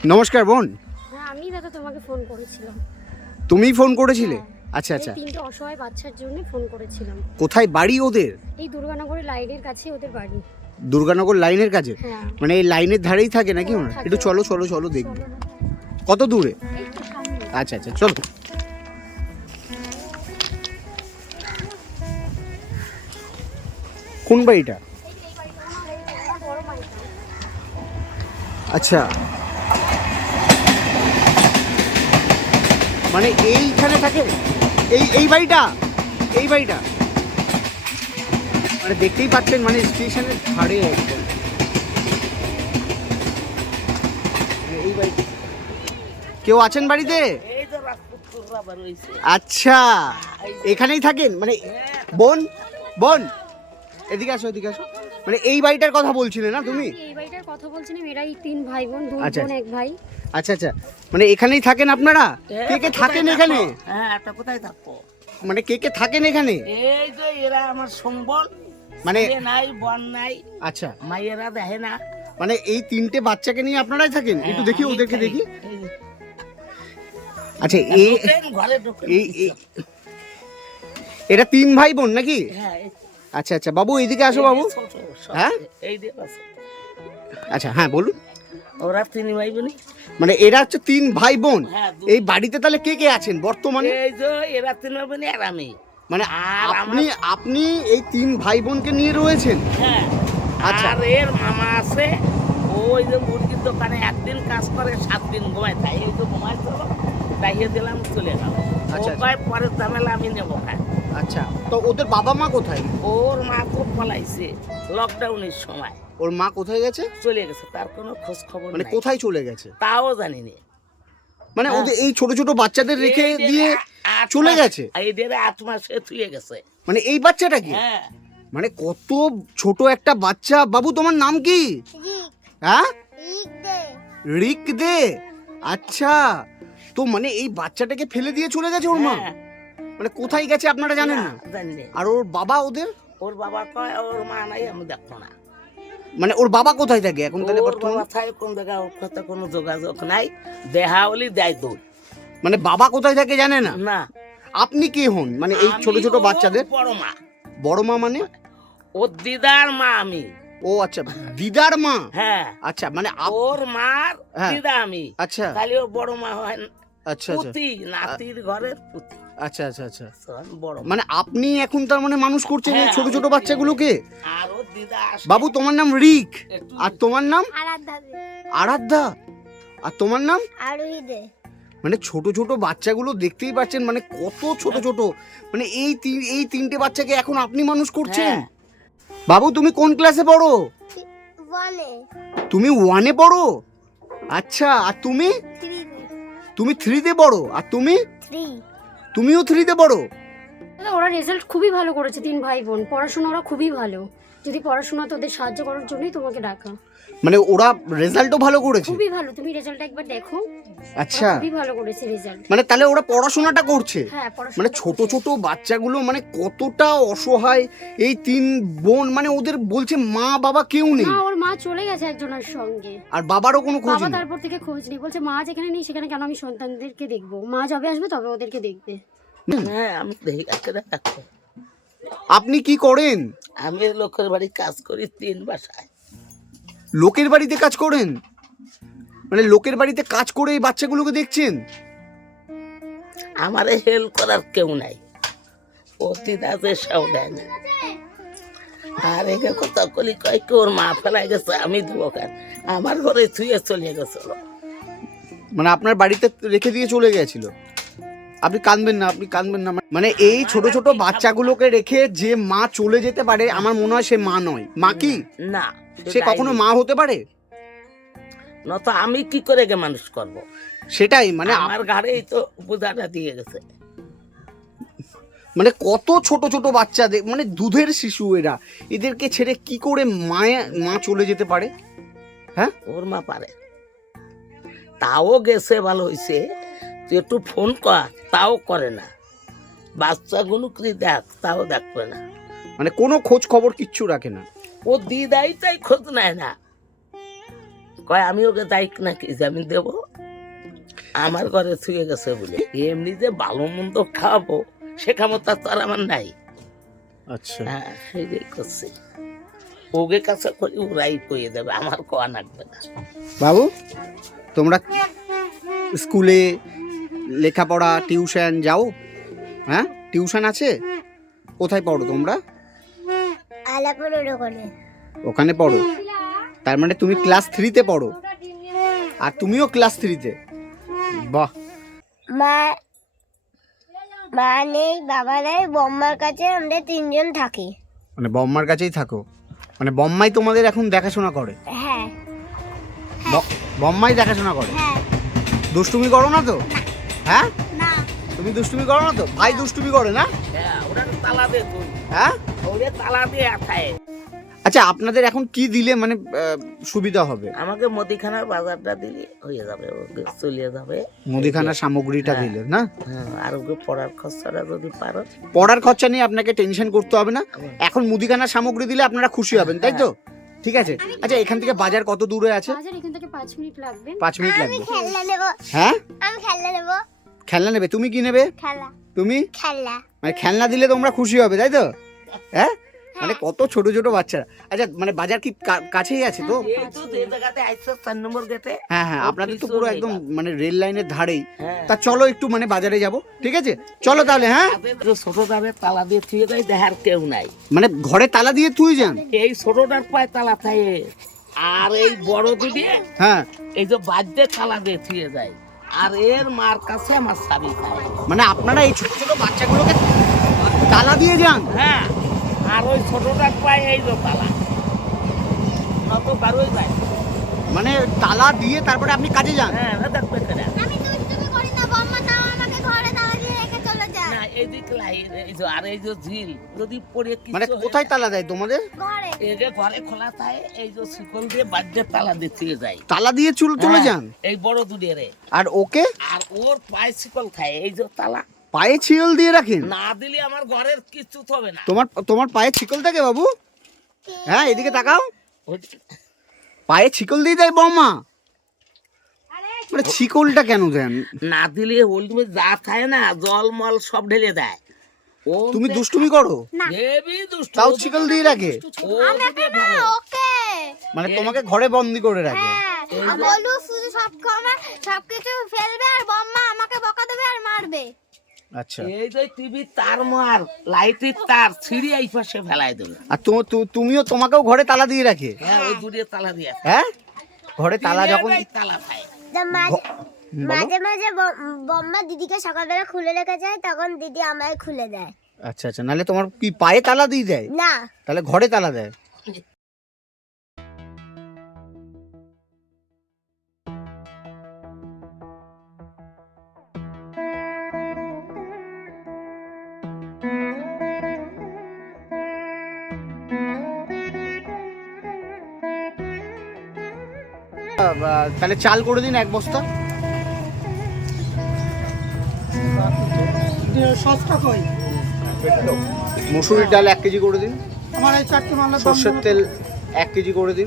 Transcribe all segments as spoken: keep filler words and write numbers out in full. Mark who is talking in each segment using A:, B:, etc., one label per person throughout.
A: নমস্কার বোন।
B: হ্যাঁ আমি দাদা তোমাকে ফোন করেছিলাম।
A: তুমি ফোন করেছিলে? আচ্ছা আচ্ছা।
B: তিনটে অসহায় বাচ্চার জন্য ফোন করেছিলাম।
A: কোথায় বাড়ি ওদের?
B: এই দুর্গানগরের লাইনের কাছে ওদের বাড়ি।
A: দুর্গানগর লাইনের কাছে?
B: হ্যাঁ।
A: মানে এই লাইনের ধারেই থাকে নাকি? একটু চলো চলো চলো দেখবো কত দূরে। আচ্ছা আচ্ছা চলো। কোন বাড়িটা? আচ্ছা মানে এইখানে থাকে এই এই বাড়িটা এই বাড়িটা মানে দেখতেই পাচ্ছেন মানে স্টেশনের ধারে একদম এই বাড়িতে। কেউ আছেন বাড়িতে? আচ্ছা এখানেই থাকেন মানে বোন বোন এদিকে আসো এদিকে আসো। মানে এই বাড়িটার কথা বলছিলে না তুমি?
B: এই বাড়িটার কথা বলছিলাম, এরাই তিন ভাই বোন, দুই বোন এক ভাই।
A: আচ্ছা আচ্ছা মানে এখানেই থাকেন আপনারা? কে কে থাকেন এখানে?
C: হ্যাঁ এটা কোথায় থাকবো?
A: মানে কে কে থাকেন এখানে?
C: এই যে এরা আমার সম্বল,
A: মানে
C: নাই বন নাই।
A: আচ্ছা
C: মাইয়েরা দেখে না।
A: মানে এই তিনটে বাচ্চাকে নিয়ে আপনারাই থাকেন? একটু দেখি ওদেরকে দেখি। আচ্ছা এই
C: ঘরে ঢুকে
A: এই এরা তিন ভাই বোন নাকি?
C: হ্যাঁ।
A: আচ্ছা আচ্ছা বাবু এইদিকে আসো বাবু। হ্যাঁ
C: এই যে
A: আচ্ছা হ্যাঁ বলুন।
C: ওরা তিন ভাই বোন।
A: মানে এরা হচ্ছে তিন ভাই বোন।
C: হ্যাঁ,
A: এই বাড়িতে তাহলে কে কে আছেন বর্তমানে?
C: এই যে এরা তিন ভাই বোন আর আমি।
A: মানে আপনি আপনি এই তিন ভাই বোনকে নিয়ে রয়েছেন?
C: হ্যাঁ।
A: আচ্ছা।
C: আর এর মামা আছে, ওই যে মুরগির দোকানে একদিন কাজ করে সাত দিন ঘুমায়, তাই এই তো ঘুমায় চলো তাইয়ে দিলাম চলে গেল।
A: আচ্ছা,
C: ও কয় পরের ঝামেলা আমি নেবো না।
A: আচ্ছা তো ওদের বাবা মা কোথায়?
C: ওর মা তো পলাইছে লকডাউনের সময়।
A: ওর মা কোথায় গেছে?
C: চলে গেছে, তার কোনো খোঁজ খবর
A: মানে
C: নাই।
A: কোথায় চলে গেছে
C: তাও জানি না।
A: মানে ওদের এই ছোট ছোট বাচ্চাদের রেখে দিয়ে চলে গেছে?
C: এদের আট মাসে থুয়ে গেছে।
A: মানে এই বাচ্চাটা কি?
C: হ্যাঁ।
A: মানে কত ছোট একটা বাচ্চা। বাবু তোমার নাম কি? হ্যাঁ রিক দে। আচ্ছা তো মানে এই বাচ্চাটাকে ফেলে দিয়ে চলে গেছে ওর মা?
C: হ্যাঁ।
A: মানে কোথায় গেছে আপনারা জানেন না?
C: জানি না।
A: আর ওর বাবা ওদের?
C: ওর বাবা কয় ওর মা নাই, আমি দেখবো না।
A: মানে ওর বাবা কোথায় থাকে এখন তাহলে
C: ওর
A: বর্তমানে?
C: বাবা থাকে কোন জায়গায়, ওর সাথে কোনো যোগাযোগ নাই। দেহা হলি দেয় দৌড়।
A: মানে বাবা কোথায় থাকে জানে না?
C: না।
A: আপনি কে হন মানে এই ছোট ছোট বাচ্চাদের?
C: বড় মা।
A: বড় মা মানে?
C: ওর দিদার মা আমি।
A: ও আচ্ছা দিদার মা।
C: হ্যাঁ।
A: আচ্ছা মানে আপ-
C: ওর মার
A: হ্যাঁ।
C: দিদা আমি।
A: আচ্ছা
C: তাহলে ওর বড় মা হয়
A: আচ্ছা আচ্ছা
C: পুতি, নাতির ঘরের পুতি।
A: আচ্ছা আচ্ছা আচ্ছা
C: বড় মা।
A: মানে আপনি এখন তার মানে মানুষ করছেন এই
C: হ্যাঁ,
A: ছোট ছোট বাচ্চাগুলোকে?
C: আর ওর দিদা আসে।
A: বাবু তোমার নাম রিক,
C: একটু-
A: আর তোমার নাম
B: আরাধ্যা দে।
A: আরাধ্যা, আর তোমার নাম?
B: আরোহী দে।
A: মানে ছোট ছোট বাচ্চাগুলো দেখতেই পাচ্ছেন মানে কত ছোট ছোট। মানে এই তিন এই তিনটে বাচ্চাকে এখন আপনি মানুষ করছেন?
C: হ্যাঁ।
A: বাবু তুমি কোন ক্লাসে পড়ো?
B: ওয়ানে।
A: তুমি ওয়ানে পড়ো? আচ্ছা আর তুমি?
B: থ্রি।
A: তুমি থ্রিতে পড়ো? আর তুমি?
B: থ্রি।
A: তুমিও থ্রিতে পড়ো?
B: দাদা ওরা রেজাল্ট খুবই ভালো করেছে, তিন ভাই বোন পড়াশোনা ওরা খুবই ভালো। যদি পড়াশোনা তোদের সাহায্য করার জন্যই তোমাকে ডাকা।
A: মানে ওরা রেজাল্টও ভালো করেছে?
B: খুবই ভালো, তুমি রেজাল্টটা একবার দেখো।
A: আচ্ছা
B: খুবই ভালো করেছে রেজাল্ট।
A: মানে তাহলে ওরা পড়াশোনাটা করছে?
B: হ্যাঁ পড়াশোনা
A: মানে ছোট ছোট বাচ্চাগুলো মানে কতটা অসহায় এই তিন বোন। মানে ওদের বলছে মা বাবা কেউ নেই?
B: না ওর মা চলে গেছে একজনের সঙ্গে।
A: আর বাবারও কোনো খোঁজ
B: বাবা
A: নেই?
B: তারপর থেকে খোঁজ নেই, বলছে মা যেখানে নেই সেখানে কেন আমি সন্তানদেরকে দেখবো, মা যবে আসবে তবে ওদেরকে দেখবে।
C: হ্যাঁ আমি দেখি কাকে রাখবো।
A: আপনি কি করেন?
C: আমি লোকের বাড়ি কাজ করি তিন বাসায়।
A: লোকের বাড়িতে কাজ করেন? মানে লোকের বাড়িতে কাজ করে এই বাচ্চাগুলোকে দেখছেন?
C: আমারে হেল্প করার কেউ নাই। অতীত আছে সেও দেয় না। আর একে কথা কলি কয় কি ওর মা ফেলাই গেছে আমি দেবো কেন, আমার ঘরে থুয়ে চলে গেছিল।
A: মানে আপনার বাড়িতে রেখে দিয়ে চলে গেছিল? আপনি কাঁদবেন না, আপনি কাঁদবেন না। মানে এই ছোট ছোট বাচ্চাগুলোকে রেখে যে মা চলে যেতে পারে আমার মনে হয় সে মা নয়। মা কি?
C: না
A: সে কখনো মা হতে পারে?
C: নত আমি কি করে গে মানুষ করব?
A: সেটাই মানে
C: আমার ঘরেই তো বোঝাটা দিয়ে গেছে।
A: মানে কত ছোট ছোট বাচ্চাদের মানে দুধের শিশু এরা, এদেরকে ছেড়ে কি করে মায়া মা চলে যেতে পারে? হ্যাঁ
C: ওর মা পারে, তাও গেছে ভালো হয়েছে। তুই একটু ফোন কর, তাও করে না। বাচ্চাগুলো কি দেখ, তাও দেখবে না।
A: মানে কোনো খোঁজ খবর কিচ্ছু রাখে না?
C: ও দিদাই তাই খোঁজ নেয় না। কয় আমি ওকে যাই নাকি যে আমি দেবো, আমার ঘরে থুয়ে গেছে বলে। এমনি যে ভালো মন্দ খাওয়াবো সে ক্ষমতা তো আর আমার নাই।
A: আচ্ছা
C: হ্যাঁ সেটাই করছি, ওকে কাছে করি ওরাই কইয়ে দেবে, আমার কোয়া লাগবে না।
A: বাবু তোমরা স্কুলে লেখাপড়া টিউশন যাও? হ্যাঁ টিউশন আছে? কোথায় পড়ো তোমরা? ওখানে পড়ো, তার মানে তুমি ক্লাস থ্রিতে পড়ো, আর তুমিও ক্লাস থ্রিতে। বাহ।
D: মা মা নেই, বাবা নেই, বম্মার কাছে আমরা তিনজন থাকি।
A: মানে বম্মার কাছেই থাকো, মানে বম্মাই তোমাদের এখন দেখাশোনা করে?
D: হ্যাঁ
A: ব- বম্মাই দেখাশোনা করে?
D: হ্যাঁ।
A: দুষ্টুমি করো না তো? হ্যাঁ
D: না,
A: তুমি দুষ্টুমি করো না তো? ভাই দুষ্টুমি করে না?
C: হ্যাঁ ওরা তো তালা দিয়ে তুই,
A: হ্যাঁ
C: ওরে তালা দিয়ে আঠায়।
A: আচ্ছা আপনাদের এখন কি দিলে মানে আহ, সুবিধা হবে?
C: আমাকে মুদিখানার বাজারটা দিলে হয়ে যাবে, ওকে চলিয়ে যাবে।
A: মুদিখানার সামগ্রীটা
C: হ্যাঁ।
A: দিলে না?
C: হ্যাঁ, আর ওকে পড়ার খরচাটা যদি পারো।
A: পড়ার খরচা নিয়ে আপনাকে টেনশন করতে হবে না, এখন মুদিখানার সামগ্রী দিলে আপনারা খুশি হবেন, তাই তো? ঠিক আছে। আচ্ছা এখান থেকে বাজার কত দূরে আছে?
B: বাজার এখান থেকে পাঁচ মিনিট লাগবে।
A: পাঁচ মিনিট
D: আমি
A: লাগবে।
D: খেলনা নেব।
A: হ্যাঁ
D: আমি খেলনা নেব।
A: খেলনা নেবে? তুমি কি নেবে?
D: খেলা
A: তুমি
D: খেলা
A: মানে খেলনা দিলে তোমরা খুশি হবে, তাই তো? হ্যাঁ মানে কত ছোট ছোট বাচ্চারা। আচ্ছা মানে বাজার কি কা- কাছেই আছে তো?
C: এই তো যে জায়গাতে আইসো চার নম্বর গেটে।
A: হ্যাঁ হ্যাঁ আপনাদের তো পুরো একদম মানে রেল লাইনের ধারেই।
C: হ্যাঁ।
A: তা চলো একটু মানে বাজারে যাব, ঠিক আছে? চলো তাহলে। হ্যাঁ
C: তাদের যে ছোটটারে তালা দিয়ে থুয়ে দেয়, দেখার কেউ নাই।
A: মানে ঘরে তালা দিয়ে তুই যান?
C: এই ছোটটার পায়ে তালা থাকে, আর এই বড় দুটি
A: হ্যাঁ
C: এই যে বাদ্যে তালা দিয়ে থুয়ে যায়, আর এর মার কাছে আমার চাবি খায়।
A: মানে আপনারা এই ছোট ছোট বাচ্চাগুলোকে তালা দিয়ে যান?
C: হ্যাঁ, আর ওই ছোটটার পায়ে এই যে তালা, নত বারোই যায়।
A: মানে তালা দিয়ে তারপরে আপনি কাজে যান?
C: হ্যাঁ না দেখবে কেনা।
D: আমি দুষ্টুমি করি না, বম্মা তাও আমাকে ঘরে তালা দিয়ে রেখে চলে যায়।
C: না এইদিক লাই, এই যে আর এই যে ঝিল যদি পড়ে কিছু
A: মানে
C: হয়ে
A: কোথায় তালা দেয় তোমাদের?
D: ঘরে
C: এই যে ঘরে খোলা থাকে, এই যে শিকল দিয়ে বাদ্যে তালা দিয়ে থুয়ে যায়।
A: তালা দিয়ে চুল চলে
C: হ্যাঁ,
A: যান?
C: এই বড় দুটি রে।
A: আর ওকে
C: আর ওর পায়ে শিকল খায়, এই যে তালা
A: পায়ে ছিকল দিয়ে রাখেন?
C: না দিলে আমার ঘরের কিছু হবে না।
A: তোমার তোমার পায়ে ছিকল থাকে বাবু? হ্যাঁ এদিকে তাকাও,
C: ওই-
A: পায়ে ছিকল দিয়ে দেয় বৌমা? মানে ছিকলটা কেন দেন?
C: না দিলে ওল তুমি যা থাকে না, জল মল সব ঢেলে দেয়। ও
A: তুমি দুষ্টুমি করো
C: হেবি দুষ্ট,
A: তাও ছিকল দিয়ে রাখে?
C: ও দিকে ভালো।
D: ওকে
A: মানে তোমাকে ঘরে বন্দি করে রাখে?
D: হ্যাঁ, আর বলু শুধু সব আমার সবকিছু ফেলবে, আর বম্মা আমাকে বকা দেবে আর মারবে।
A: আচ্ছা
C: এই যে টিভি তার মার লাইটের তার ছিঁড়ি এই পাশে ফেলাই দেবে।
A: আর তো- তো- তুমিও তোমাকেও ঘরে তালা দিয়ে রাখে?
C: হ্যাঁ ওই দুটো তালা দিয়ে
A: হ্যাঁ ঘরে তালা যখন
C: দিনের তালা খায়।
D: তা মাঝে
A: হুম, বলো।
D: মাঝে মাঝে ব- বম্মা দিদিকে সকালবেলা খুলে রেখে যায়, তখন দিদি আমায় খুলে দেয়।
A: আচ্ছা আচ্ছা, নাহলে তোমার কি পায়ে তালা দিয়ে দেয়?
D: না,
A: তাহলে ঘরে তালা দেয়? আহ, তাহলে চাল করে দিন এক বস্তা। মুসুরির ডাল এক কেজি করে দিন। সর্ষের তেল এক কেজি করে দিন।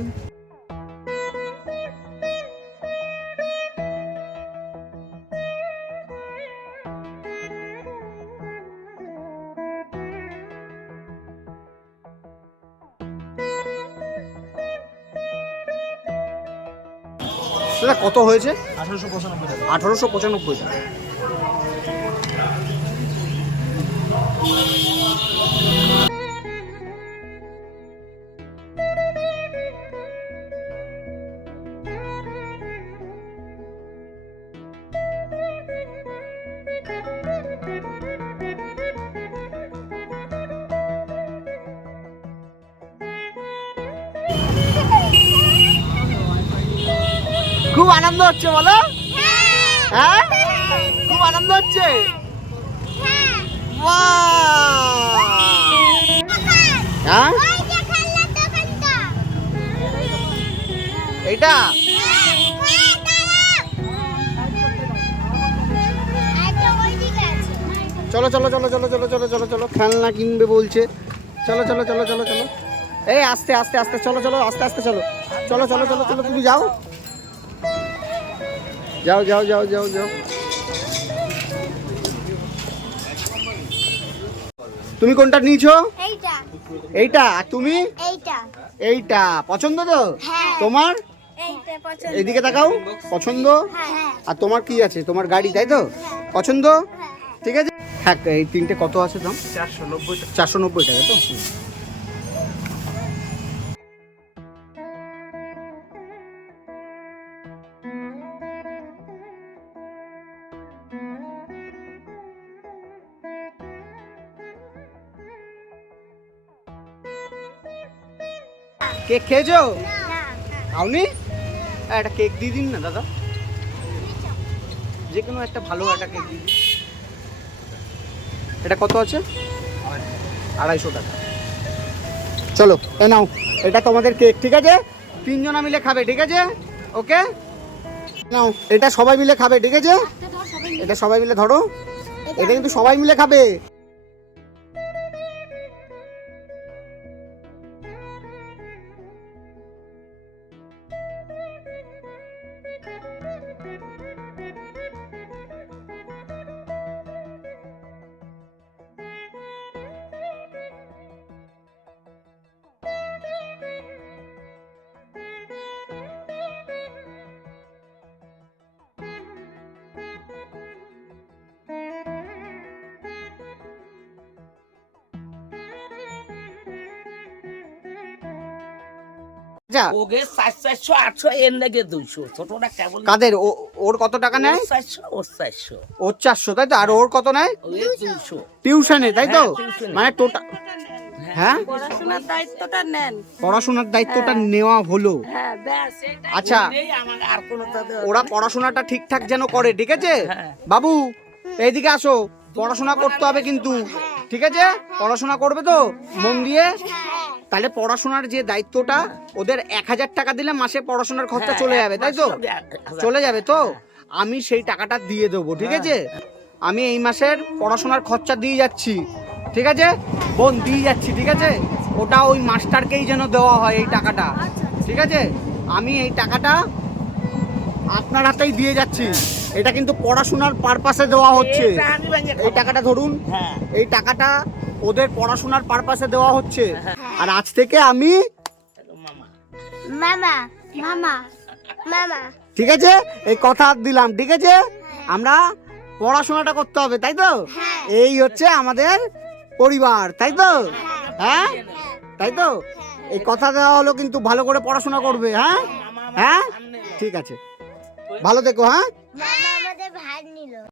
A: দাদা কত হয়েছে? আঠারোশো পঁচানব্বই টাকা। আঠারোশো পঁচানব্বই টাকা। খুব আনন্দ হচ্ছে বলো? হ্যাঁ খুব আনন্দ হচ্ছে। বাহ! হ্যাঁ
D: ওই যে খেলনার দোকানটা।
A: এইটা
D: হ্যাঁ, হ্যাঁ, দাঁড়াও। একটা ওইদিকে আছে।
A: চলো চলো চলো চলো চলো চলো চলো চলো খেলনা কিনবে বলছে। চলো চলো চলো চলো চলো এই আস্তে আস্তে আস্তে চলো চলো আস্তে আস্তে চলো চলো চলো চলো চলো তুমি যাও যাও যাও যাও যাও যাও। তুমি কোনটা নিয়েছো?
D: এইটা
A: এইটা। আর তুমি?
D: এইটা
A: এইটা পছন্দ তো
D: হ্যাঁ।
A: তোমার?
D: এইটা পছন্দ।
A: এদিকে তাকাও। পছন্দ?
D: হ্যাঁ
A: আর তোমার কি আছে? তোমার গাড়ি, তাই তো? পছন্দ? ঠিক আছে। থাক, এই তিনটে কত আছে দাম? চারশো নব্বই চারশো নব্বই টাকা তো? কেক খেয়েছো? খাওনি? একটা কেক দিয়ে দিন না দাদা, যে কোনো একটা ভালো একটা কেক দিয়ে দিন। এটা কত আছে? আড়াইশো টাকা। চলো এ নাও, এটা তোমাদের কেক, ঠিক আছে? তিনজনা মিলে খাবে, ঠিক আছে? ওকে নাও, এটা সবাই মিলে খাবে, ঠিক আছে? এটা সবাই মিলে ধরো, এটা কিন্তু সবাই মিলে খাবে। আচ্ছা,
C: ওকে চার চারশো আটশো এর নাকি দুইশো, ছোটটা কেবল
A: কাদের? ও- ওর কত টাকা নেয়?
C: চারশো ওর চারশো,
A: ওর চারশো, তাই তো? আর ওর কত নেয়?
C: ওই দুইশো।
A: টিউশনে, তাই তো?
C: হ্যাঁ, টিউশনে।
A: মানে টোটাল, হ্যাঁ,
C: পড়াশোনার দায়িত্বটা নেন।
A: পড়াশোনার দায়িত্বটা নেওয়া হলো।
C: হ্যাঁ ব্যাস।
A: আচ্ছা,
C: এই আমার আর কোনো তাদের
A: ওরা পড়াশোনাটা ঠিকঠাক যেন করে, ঠিক আছে?
C: হ্যাঁ।
A: বাবু এইদিকে আসো, পড়াশোনা করতে হবে কিন্তু, ঠিক আছে? পড়াশোনা করবে তো মন দিয়ে? তাহলে পড়াশোনার যে দায়িত্বটা, ওদের এক হাজার টাকা দিলে মাসে পড়াশোনার খরচা চলে যাবে, তাই তো? চলে যাবে তো? আমি সেই টাকাটা দিয়ে দেবো, ঠিক আছে? আমি এই মাসের পড়াশোনার খরচা দিয়ে যাচ্ছি, ঠিক আছে বোন? দিয়ে যাচ্ছি, ঠিক আছে? ওটা ওই মাস্টারকেই যেন দেওয়া হয় এই টাকাটা, ঠিক আছে? আমি এই টাকাটা আপনার হাতেই দিয়ে যাচ্ছি। এটা কিন্তু পড়াশোনার পারপাসে দেওয়া হচ্ছে।
C: এটা আমি ভেঙে খাবো।
A: এই টাকাটা ধরুন,
C: হ্যাঁ।
A: এই টাকাটা ওদের পড়াশোনার পারপাসে দেওয়া হচ্ছে। আর আজ থেকে আমি,
C: মামা
D: মামা মামা মামা
A: ঠিক আছে, এই কথা দিলাম, ঠিক আছে? আমরা পড়াশোনাটা করতে হবে, তাই তো? এই হচ্ছে আমাদের পরিবার, তাই তো? হ্যাঁ, তাই তো? এই কথা দেওয়া হলো কিন্তু, ভালো করে পড়াশোনা করবে, হ্যাঁ? হ্যাঁ, ঠিক আছে, ভালো থেকো, হ্যাঁ?
D: মামা আমাদের ভাত নিল।